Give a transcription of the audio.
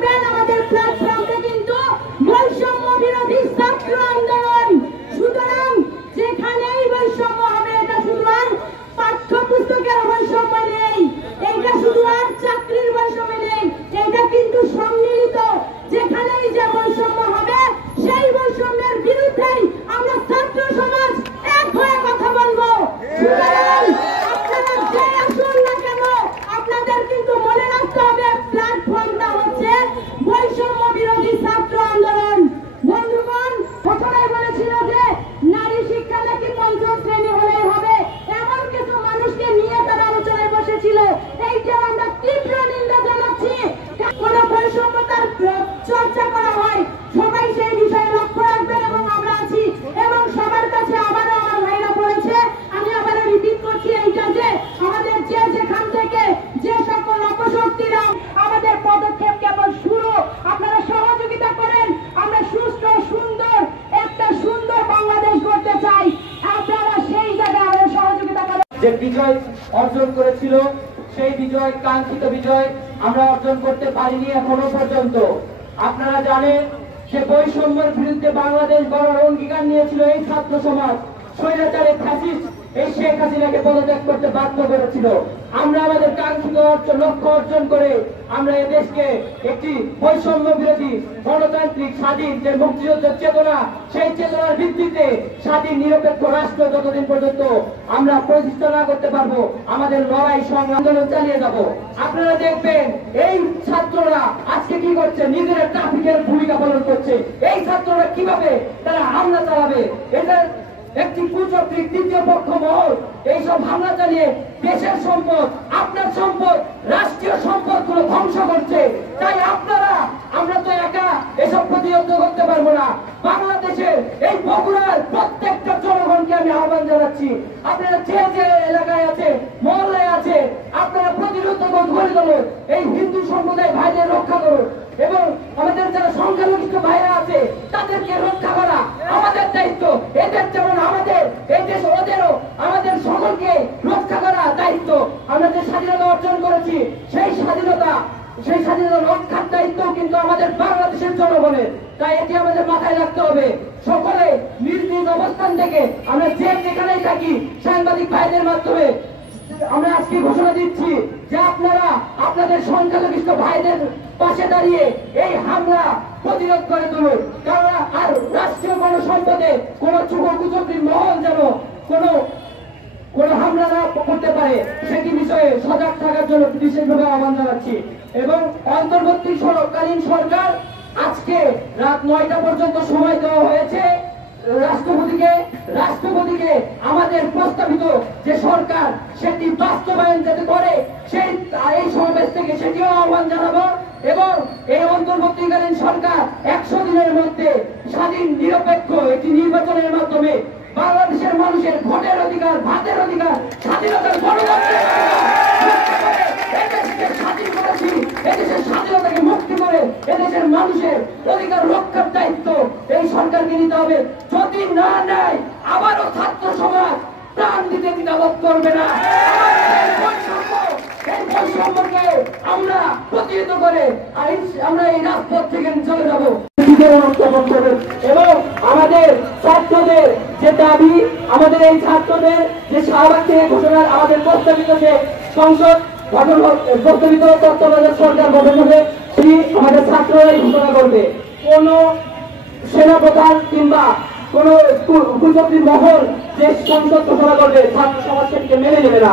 রাখবেন আমাদের প্ল্যাটফর্মটা কিন্তু বৈষম্য বিরোধী ছাত্র আন্দোলন। সুতরাং যেখানেই বৈষম্য হবে এটা শুধু আর পাঠ্যপুস্তকের বৈষম্য নেই, এইটা শুধু আর চাকরির বৈষম্য নেই, এটা কিন্তু সম্মিলিত। যেখানেই যে বৈষম্য হবে সেই বৈষম্যের বিরুদ্ধেই আমরা ছাত্র সমাজ এক হয়ে কথা বলবো। সুতরাং আপনারা যে আসুন না কেন আপনাদের কিন্তু মনে রাখতে হবে প্ল্যাটফর্মটা হচ্ছে বৈষম্য বিরোধী ছাত্র আন্দোলন। বন্ধুগণ, প্রথমে বলেছিল যে নারী শিক্ষা নাকি পঞ্চম শ্রেণী হলেই হবে, এমন কিছু মানুষকে নিয়ে তারা আলোচনায় বসেছিল। এইটা আমরা তীব্র নিন্দা জানাচ্ছি। কোন বৈষম্যতার চর্চা করা হয় সবাই সেই বিষয়ে লক্ষ্য রাখবেন এবং আমরা আছি। এবং সবার কাছে আবারও আমার ভাইরা বলেছে, আমি আবারও রিপিট করছি এইটা যে আমাদের যে যেখান থেকে যে সকল অপশক্তিরা আমাদের পদক্ষেপ কেবল শুরু, আপনারা সহযোগিতা করেন। আমরা সুস্থ সুন্দর একটা সুন্দর বাংলাদেশ করতে চাই, আপনারা সেই জায়গায় আমাদের সহযোগিতা করেন। যে বিজয় অর্জন করেছিল সেই বিজয়, কাঙ্ক্ষিত বিজয় আমরা অর্জন করতে পারিনি এখনো পর্যন্ত। আপনারা জানেন যে বৈষম্যের বিরুদ্ধে বাংলাদেশ গড়ার অঙ্গীকার নিয়েছিল এই ছাত্র সমাজ। স্বৈরাচারের ফ্যাসিস্ট এই শেখ হাসিনাকে পদত্যাগ করতে বাধ্য করেছিল। আমরা আমাদের কাঙ্ক্ষিত লক্ষ্য অর্জন করে আমরা এদেশকে একটি বৈষম্য বিরোধী গণতান্ত্রিক স্বাধীন যে মুক্তিযুদ্ধের চেতনা, সেই চেতনার ভিত্তিতে স্বাধীন নিরপেক্ষ রাষ্ট্র যতদিন পর্যন্ত আমরা প্রতিষ্ঠা না করতে পারবো আমাদের লড়াই সংগ্রাম চালিয়ে যাব। আপনারা দেখবেন এই ছাত্ররা আজকে কি করছে, নিজেরা ট্রাফিকের ভূমিকা পালন করছে। এই ছাত্ররা কিভাবে তারা হামলা চালাবে, এটা একটি কুচক্রী তৃতীয় পক্ষ মহল এইসব হামলা চালিয়ে দেশের সম্পদ, আপনার সম্পদ, রাষ্ট্রীয় সম্পদ গুলো ধ্বংস করছে। তাই আমরা তো একা এসব প্রতিহত করতে পারবো না। বাংলাদেশের এই বগুড়ার প্রত্যেকটা জনগণকে আমি আহ্বান জানাচ্ছি, আপনারা যে যে এলাকায় আছে, মহল্লায় আছে, আপনারা প্রতিরোধ করে তুলুন, এই হিন্দু সম্প্রদায় ভাইদের রক্ষা করুন এবং আমাদের যারা সংখ্যালঘু ভাইরা আছে তাদেরকে রক্ষা করা আমাদের দায়িত্ব। এদের যেমন আমাদের এই দেশ, ওদেরও আমাদের সকলকে রক্ষা করা দায়িত্ব। আমরা যে স্বাধীনতা অর্জন করেছি সেই স্বাধীনতা রক্ষার দায়িত্ব কিন্তু আমাদের বাংলাদেশের জনগণের। তাই এটি আমাদের মাথায় রাখতে হবে। সকলে নিজ নিজ অবস্থান থেকে আমরা যে যেখানেই থাকি সাংবাদিক ভাইদের মাধ্যমে আমরা আজকে ঘোষণা দিচ্ছি যে আপনারা আপনাদের সংখ্যালঘু ভাইদের পাশে দাঁড়িয়ে এই হামলা প্রতিরোধ করে তুলুন। কারণ আর রাষ্ট্রীয় কোন সম্পদে কোন কুচক্রী মহল যেন কোন হামলা না করতে পারে সেটি বিষয়ে সজাগ থাকার জন্য বিশেষভাবে আহ্বান জানাচ্ছি। এবং অন্তর্বর্তীকালীন সরকার আজকে রাত 9টা পর্যন্ত সময় দেওয়া হয়েছে রাষ্ট্রপতিকে আমাদের প্রস্তাবিত যে সরকার সেটি বাস্তবায়ন যাতে করে এই সমাবেশ থেকে সেটিও আহ্বান জানাবো। এবং এই অন্তর্বর্তীকালীন সরকার 100 দিনের মধ্যে স্বাধীন নিরপেক্ষ একটি নির্বাচনের মাধ্যমে বাংলাদেশের মানুষের ভোটের অধিকার, ভাতের অধিকার, স্বাধীনতার গণতন্ত্রের স্বাধীন করেছি, এদেশের স্বাধীনতাকে মুক্তি করে এদেশের মানুষের অধিকার রক্ষার দায়িত্ব এই সরকারকে নিতে হবে। যদি না নেয় আবারও ছাত্র সমাজ প্রাণ দিতে দ্বিধাবোধ করবে না। এই বৈষম্যকে আমরা প্রতিহত করে আমরা এই রাজপথ থেকে চলে যাব এবং আমাদের ছাত্রদের যে দাবি, আমাদের এই ছাত্রদের যে শাহবাগ থেকে ঘোষণার আমাদের প্রস্তাবিত যে সংসদ গঠন, প্রস্তাবিত তত্ত্বাবধায়ক সরকার গঠন হবে সেটি আমাদের ছাত্ররাই ঘোষণা করবে। কোন সেনাপ্রধান কিংবা কোন কুচক্রী মহল যে সংসদ ঘোষণা করবে ছাত্র সমাজ সেটিকে মেনে নেবে না।